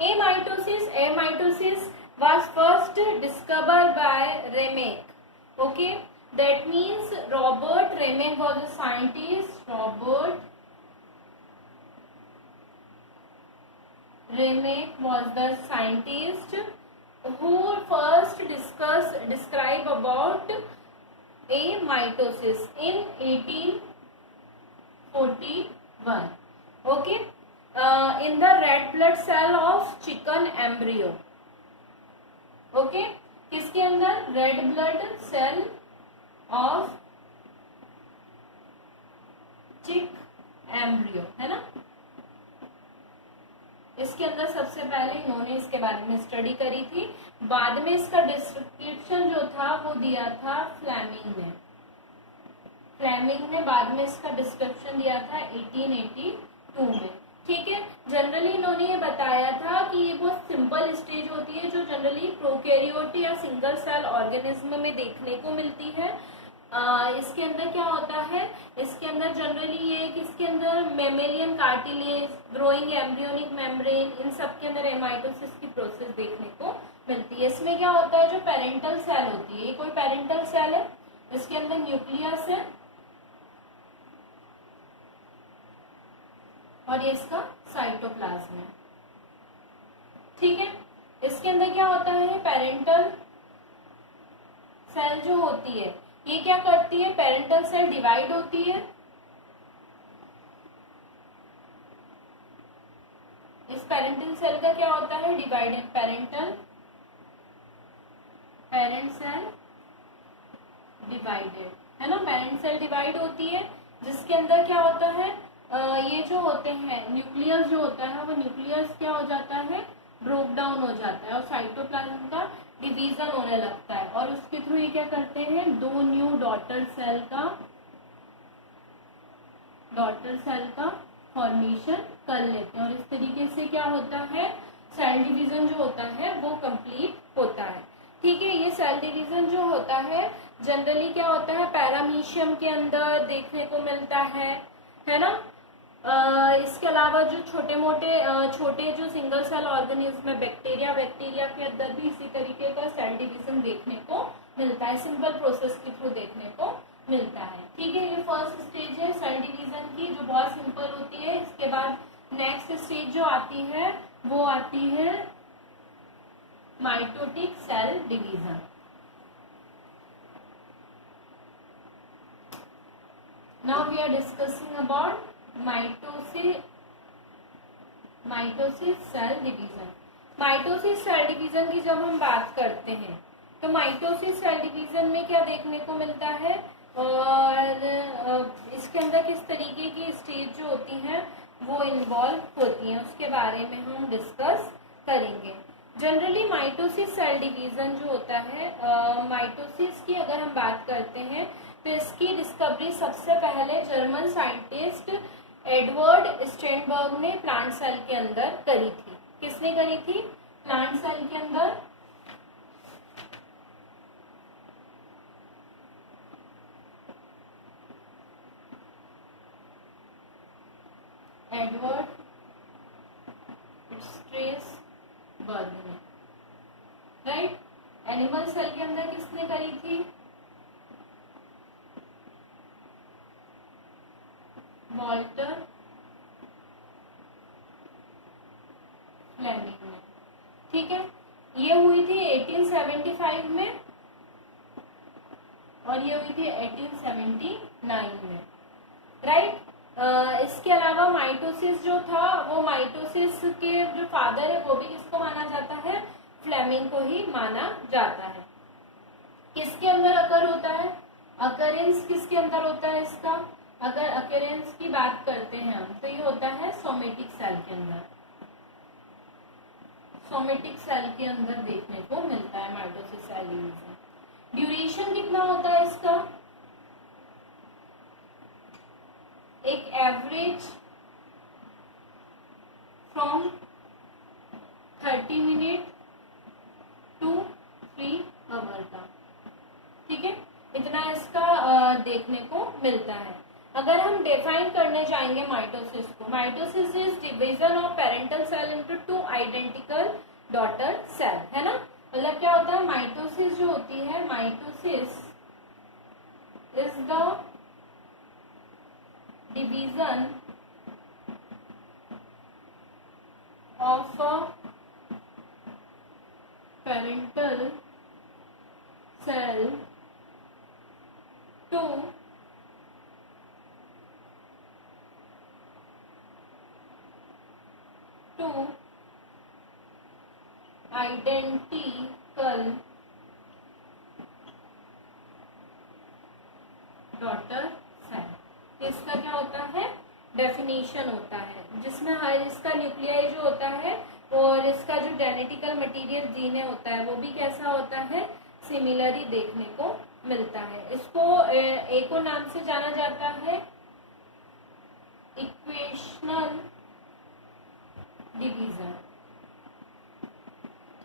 Amitosis was first discovered by Remek. Okay, that means Robert Remek was a scientist. Robert Remek was the scientist who first describe about amitosis in 1841. Okay, in the red blood cell of chicken embryo. Okay, किसके अंदर? Red blood cell of chick embryo, है ना। इसके अंदर सबसे पहले इन्होंने इसके बारे में स्टडी करी थी। बाद में इसका डिस्क्रिप्शन जो था वो दिया था फ्लेमिंग ने। फ्लेमिंग ने बाद में इसका डिस्क्रिप्शन दिया था 1882 में। ठीक है, जनरली इन्होंने ये बताया था कि ये बहुत सिंपल स्टेज होती है जो जनरली प्रोकैरियोट या सिंगल सेल ऑर्गेनिज्म में देखने को मिलती है। इसके अंदर क्या होता है, इसके अंदर जनरली ये कि इसके अंदर mammalian cartilage, growing embryonic membrane, इन सब के अंदर एमाइटोसिस की प्रोसेस देखने को मिलती है। इसमें क्या होता है, जो पेरेंटल सेल होती है, ये कोई पेरेंटल सेल है, इसके अंदर न्यूक्लियस है और ये इसका साइटोप्लाज्म है। ठीक है, इसके अंदर क्या होता है, पेरेंटल सेल जो होती है ये क्या करती है, पेरेंटल सेल डिवाइड होती है। इस पेरेंटल सेल का क्या होता है, डिवाइडेड पेरेंट सेल डिवाइडेड, है ना। पेरेंट सेल डिवाइड होती है जिसके अंदर क्या होता है, ये जो होते हैं न्यूक्लियस जो होता है वो न्यूक्लियस क्या हो जाता है, ब्रोक डाउन हो जाता है और साइटोप्लाज्म का डिवीजन होने लगता है और उसके थ्रू ये क्या करते हैं, दो न्यू डॉटर सेल का फॉर्मेशन कर लेते हैं और इस तरीके से क्या होता है, सेल डिवीजन जो होता है वो कंप्लीट होता है। ठीक है, ये सेल डिवीजन जो होता है जनरली क्या होता है, पैरामीशियम के अंदर देखने को मिलता है ना। इसके अलावा जो छोटे जो सिंगल सेल ऑर्गेनिज्म में बैक्टीरिया के अंदर भी इसी तरीके का सेल डिवीजन देखने को मिलता है, सिंपल प्रोसेस के थ्रू देखने को मिलता है। ठीक है, ये फर्स्ट स्टेज है सेल डिवीजन की जो बहुत सिंपल होती है। इसके बाद नेक्स्ट स्टेज जो आती है वो आती है mitotic cell division. Now we are discussing about mitosis cell division. Mitosis cell division की जब हम बात करते हैं तो माइटोसिस सेल डिवीजन में क्या देखने को मिलता है और इसके अंदर किस तरीके की स्टेज जो होती हैं वो इन्वॉल्व होती हैं उसके बारे में हम डिस्कस करेंगे। जनरली माइटोसिस सेल डिवीजन जो होता है, माइटोसिस की अगर हम बात करते हैं तो इसकी डिस्कवरी सबसे पहले जर्मन साइंटिस्ट एडवर्ड स्टेनबर्ग ने प्लांट सेल के अंदर करी थी। किसने करी थी, प्लांट सेल के अंदर एडवर्ड स्टेनबर्ग ने, राइट। एनिमल सेल के अंदर किसने करी थी, वॉल्टर फ्लेमिंग ने। ठीक है, ये हुई थी 1875 में और ये हुई थी 1879 में, राइट। इसके अलावा माइटोसिस जो था वो माइटोसिस के जो फादर है वो भी किसको माना जाता है, फ्लेमिंग को ही माना जाता है। किसके अंदर अकर होता है, अकरेंस किसके अंदर होता है इसका, अगर अकरेंस की बात करते हैं हम तो ये होता है सोमेटिक सेल के अंदर। सोमेटिक सेल के अंदर देखने को मिलता है माइटोसिस सेल डिवीजन। ड्यूरेशन कितना होता है इसका, एक average from 30 minute to 3 hour का। ठीक है, इतना इसका देखने को मिलता है। अगर हम डिफाइन करने जाएंगे माइटोसिस को, mitosis is division of parental cell into two identical daughter cell, है ना। मतलब क्या होता है, माइटोसिस जो होती है, mitosis is the division of a parental cell two identical daughter cell. इसका क्या होता है, डेफिनेशन होता है, जिसमें हर इसका न्यूक्लियाई जो होता है और इसका जो जेनेटिकल मटेरियल डीएनए होता है वो भी कैसा होता है, सिमिलर ही देखने को मिलता है। इसको एक और नाम से जाना जाता है इक्वेशनल डिवीजन,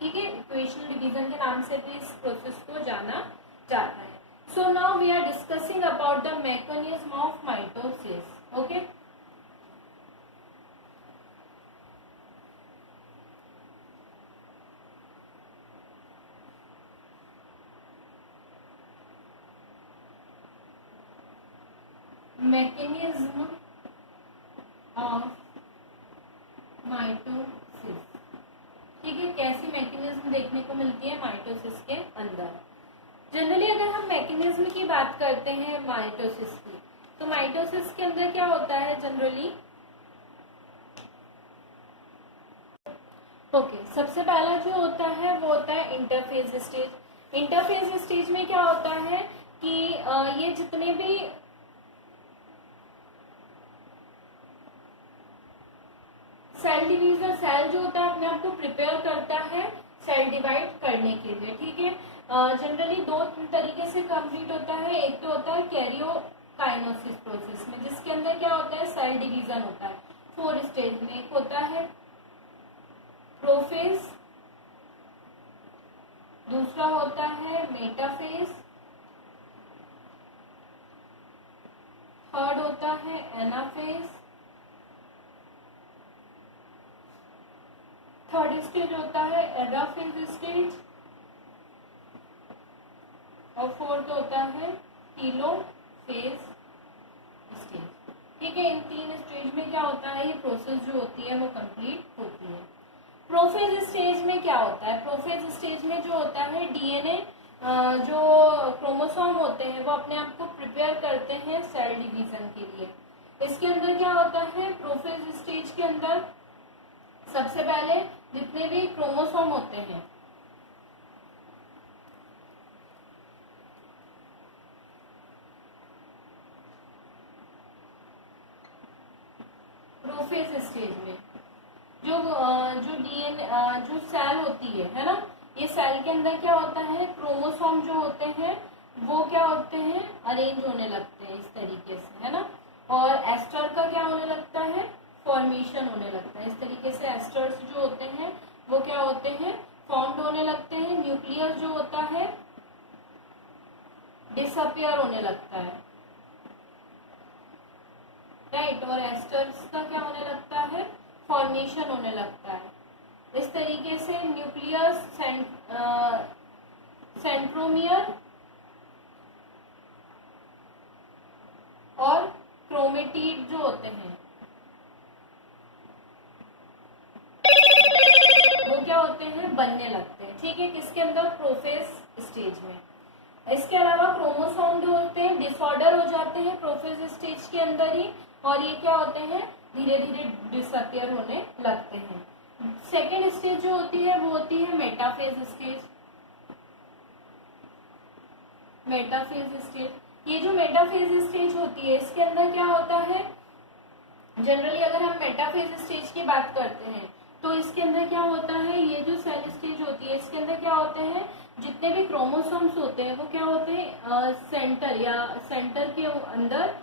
ठीक है, इक्वेशनल डिवीजन के नाम से भी इस प्रोसेस को जाना जाता है। So now we are discussing about the mechanism of mitosis. Okay, mechanism of mitosis, ठीक है, कैसी मैकेनिज्म देखने को मिलती है माइटोसिस के अंदर। जनरली अगर हम मैकेनिज्म की बात करते हैं माइटोसिस की, तो माइटोसिस के अंदर क्या होता है जनरली, ओके, सबसे पहला जो होता है वो होता है इंटरफेज स्टेज। इंटरफेज स्टेज में क्या होता है कि ये जितने भी सेल डिवीजन, सेल जो होता है अपने आप को प्रिपेयर करता है सेल डिवाइड करने के लिए, ठीक है। जनरली दो तरीके से कंप्लीट होता है, एक तो होता है कैरियोकाइनेसिस प्रोसेस में, जिसके अंदर क्या होता है, सेल डिवीजन होता है 4 स्टेज में। एक होता है प्रोफेज, दूसरा होता है मेटाफेज, थर्ड होता है एनाफेज, थर्ड स्टेज होता है एनाफेज स्टेज, और फोर्थ होता है टीलोफेज स्टेज, ठीक है। इन 3 स्टेज में क्या होता है, ये प्रोसेस जो होती है वो कंप्लीट होती है। प्रोफेज स्टेज में क्या होता है, प्रोफेज स्टेज में जो होता है डीएनए जो क्रोमोसोम होते हैं वो अपने आप को प्रिपेयर करते हैं सेल डिवीजन के लिए। इसके अंदर क्या होता है, प्रोफेज स्टेज के अंदर सबसे पहले जितने भी क्रोमोसोम होते हैं, प्रोफेज स्टेज में जो डीएनए जो सेल होती है ना, ये सेल के अंदर क्या होता है, क्रोमोसोम जो होते हैं वो क्या होते हैं, अरेंज होने लगते हैं इस तरीके से, है ना। और एस्टर का क्या होने लगता है, फॉर्मेशन होने लगता है। इस तरीके से एस्टर्स जो होते हैं वो क्या होते हैं, फॉर्म्ड होने लगते हैं। न्यूक्लियस जो होता है डिसअपियर होने लगता है, राइट, और एस्टर्स का क्या होने लगता है, फॉर्मेशन होने लगता है। इस तरीके से न्यूक्लियस, सेंट्रोमियर और क्रोमेटिड जो होते हैं वो क्या होते हैं, बनने लगते हैं, ठीक है, किसके अंदर, प्रोफेज स्टेज में। इसके अलावा क्रोमोसोम जो होते हैं डिसऑर्डर हो जाते हैं प्रोफेज स्टेज के अंदर ही, और ये क्या होते हैं, धीरे धीरे डिसअपियर होने लगते हैं। सेकेंड स्टेज जो होती है वो होती है मेटाफेज स्टेज। मेटाफेज स्टेज, ये जो मेटाफेज स्टेज होती है इसके अंदर क्या होता है, जनरली अगर हम मेटाफेज स्टेज की बात करते हैं तो इसके अंदर क्या होता है, ये जो सेल स्टेज होती है इसके अंदर क्या होते हैं, जितने भी क्रोमोसोम्स होते हैं वो क्या होते हैं, सेंटर या सेंटर के अंदर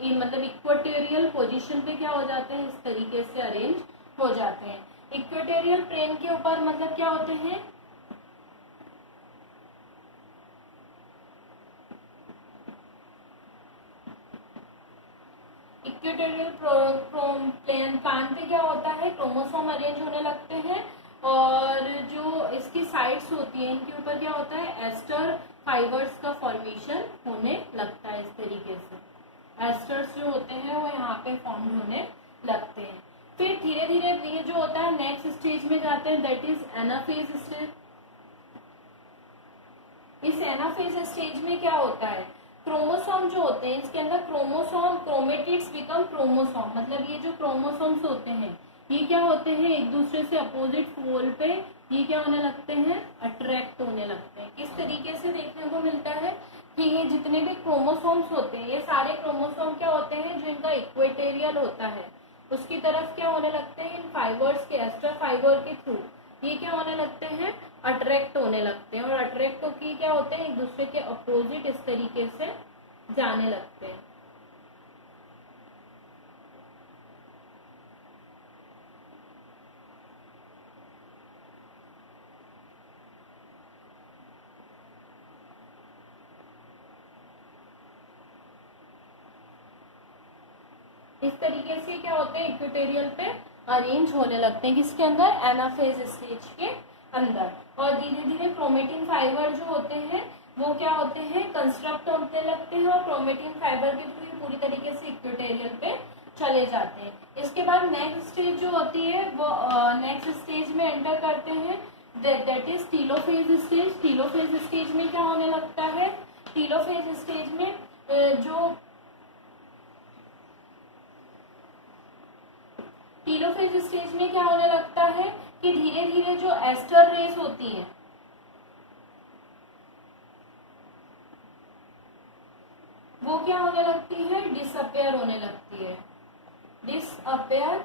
मतलब इक्वेटोरियल पोजीशन पे क्या हो जाते हैं, इस तरीके से अरेंज हो जाते हैं। इक्वेटोरियल प्लेन के ऊपर मतलब क्या होते हैं, इक्वेटोरियल प्लान पे क्या होता है, क्रोमोसोम अरेंज होने लगते हैं और जो इसकी साइड्स होती है इनके ऊपर क्या होता है, एस्टर फाइबर्स का फॉर्मेशन होने लगता है। इस तरीके से एस्टर्स जो होते हैं वो यहाँ पे फॉर्म होने लगते हैं। फिर धीरे धीरे ये जो होता है नेक्स्ट स्टेज में जाते हैं, दैट इज एनाफेज स्टेज। इस एनाफेज स्टेज में क्या होता है, क्रोमोसोम जो होते हैं इसके अंदर क्रोमोसोम क्रोमेटिड्स बिकम क्रोमोसोम, मतलब ये जो क्रोमोसोम्स होते हैं ये क्या होते हैं, एक दूसरे से अपोजिट पोल पे ये क्या होने लगते हैं, अट्रैक्ट होने लगते हैं। किस तरीके से देखने को मिलता है कि ये जितने भी क्रोमोसोम्स होते हैं ये सारे क्रोमोसोम क्या होते हैं, जो इनका इक्वेटोरियल होता है उसकी तरफ क्या होने लगते हैं, इन फाइबर्स के एस्टर फाइबर के थ्रू ये क्या होने लगते हैं, अट्रैक्ट होने लगते हैं। और अट्रैक्ट होकर क्या होते हैं, एक दूसरे के अपोजिट इस तरीके से जाने लगते हैं। इस तरीके से क्या होते हैं, इक्वेटोरियल पे अरेंज होने लगते हैं, किसके अंदर, एनाफेज स्टेज के अंदर। और धीरे धीरे क्रोमेटिन फाइबर जो होते हैं वो क्या होते हैं, कंस्ट्रक्ट होने लगते हैं और क्रोमेटिन फाइबर के थ्रू पूरी तरीके से इक्वेटोरियल पे चले जाते हैं। इसके बाद नेक्स्ट स्टेज जो होती है वो नेक्स्ट स्टेज में एंटर करते हैं, that is telophase stage. Telophase stage में क्या होने लगता है, टीलोफेज स्टेज में टीलोफेज स्टेज में क्या होने लगता है कि धीरे धीरे जो एस्टर रेस होती है वो क्या होने लगती है, डिसअपेयर होने लगती है। डिसअपेयर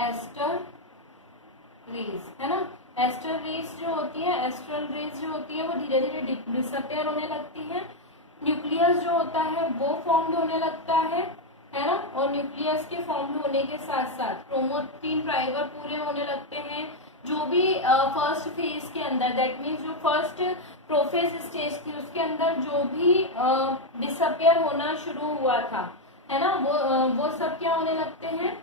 एस्टर रेस, है ना। एस्टर रेस जो होती है, एस्ट्रल रेस जो होती है वो धीरे धीरे डिसअपेयर होने लगती है। न्यूक्लियस जो होता है वो फॉर्म होने लगता है ना। और न्यूक्लियस के फॉर्म होने के साथ साथ क्रोमेटिन फाइबर पूरे होने लगते हैं। जो भी फर्स्ट फेज के अंदर, दैट मीन्स जो फर्स्ट प्रोफेज स्टेज थी उसके अंदर जो भी डिसअपेयर होना शुरू हुआ था, है ना, वो सब क्या होने लगते हैं,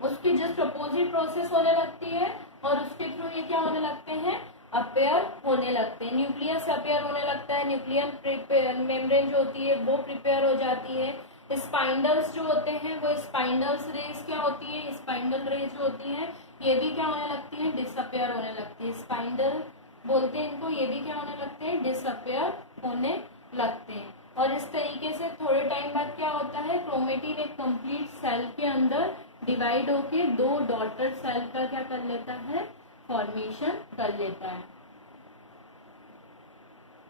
उसकी जस्ट अपोजिट प्रोसेस होने लगती है और उसके थ्रू ये क्या होने लगते हैं, अपेयर होने लगते हैं। न्यूक्लियस अपेयर होने लगता है, न्यूक्लियर मेम्ब्रेन जो होती है वो प्रिपेयर हो जाती है। स्पाइंडल्स जो होते हैं वो स्पाइंडल्स रेस क्या होती है, स्पाइंडल रेस जो होती है ये भी क्या होने लगती है, डिसअपेयर होने लगती है। स्पाइंडल बोलते हैं इनको, ये भी क्या होने लगते हैं, डिसअपेयर होने लगते हैं। और इस तरीके से थोड़े टाइम बाद क्या होता है, क्रोमेटिन एक कंप्लीट सेल के अंदर डिवाइड होके दो डॉटर सेल का क्या कर लेता है, फॉर्मेशन कर लेता है,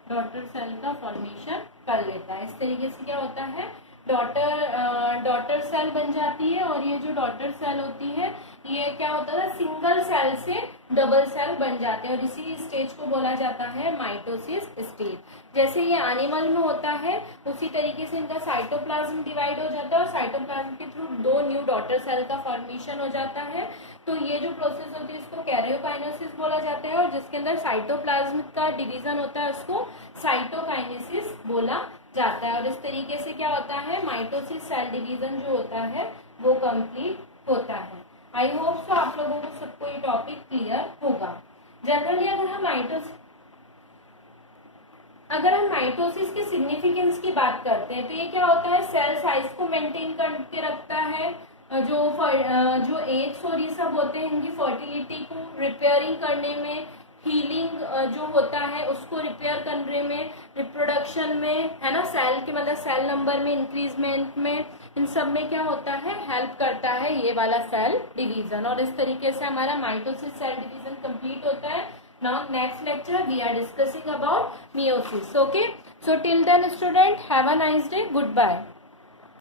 डॉटर सेल का फॉर्मेशन कर लेता है। इस तरीके से क्या होता है, डॉटर सेल बन जाती है। और ये जो डॉटर सेल होती है ये क्या होता है, सिंगल सेल से डबल सेल बन जाते हैं और इसी स्टेज को बोला जाता है माइटोसिस स्टेज। जैसे ये एनिमल में होता है उसी तरीके से इनका साइटोप्लाज्म डिवाइड हो जाता है और साइटोप्लाज्म के थ्रू दो न्यू डॉटर सेल का फॉर्मेशन हो जाता है। तो ये जो प्रोसेस होती है इसको कैरियोकाइनेसिस बोला जाता है और जिसके अंदर साइटोप्लाज्म का डिवीजन होता है उसको साइटोकाइनेसिस बोला जाता है। और इस तरीके से क्या होता है, माइटोसिस सेल डिवीजन जो होता है वो कंप्लीट होता है। आई होप सो आप लोगों को सबको ये टॉपिक क्लियर होगा। जनरली अगर हम माइटोसिस के सिग्निफिकेंस की बात करते हैं तो ये क्या होता है, सेल साइज को मेंटेन करके रखता है, जो एग्स और ये सब होते हैं इनकी फर्टिलिटी को रिपेयरिंग करने में, हीलिंग जो होता है उसको रिपेयर करने में, रिप्रोडक्शन में, है ना, सेल के मतलब सेल नंबर में इंक्रीजमेंट में, इन सब में क्या होता है, हेल्प करता है ये वाला सेल डिवीजन। और इस तरीके से हमारा माइटोसिस सेल डिवीजन कंप्लीट होता है। Now next lecture we are discussing about meiosis. Okay, so till then student, have a nice day, good bye.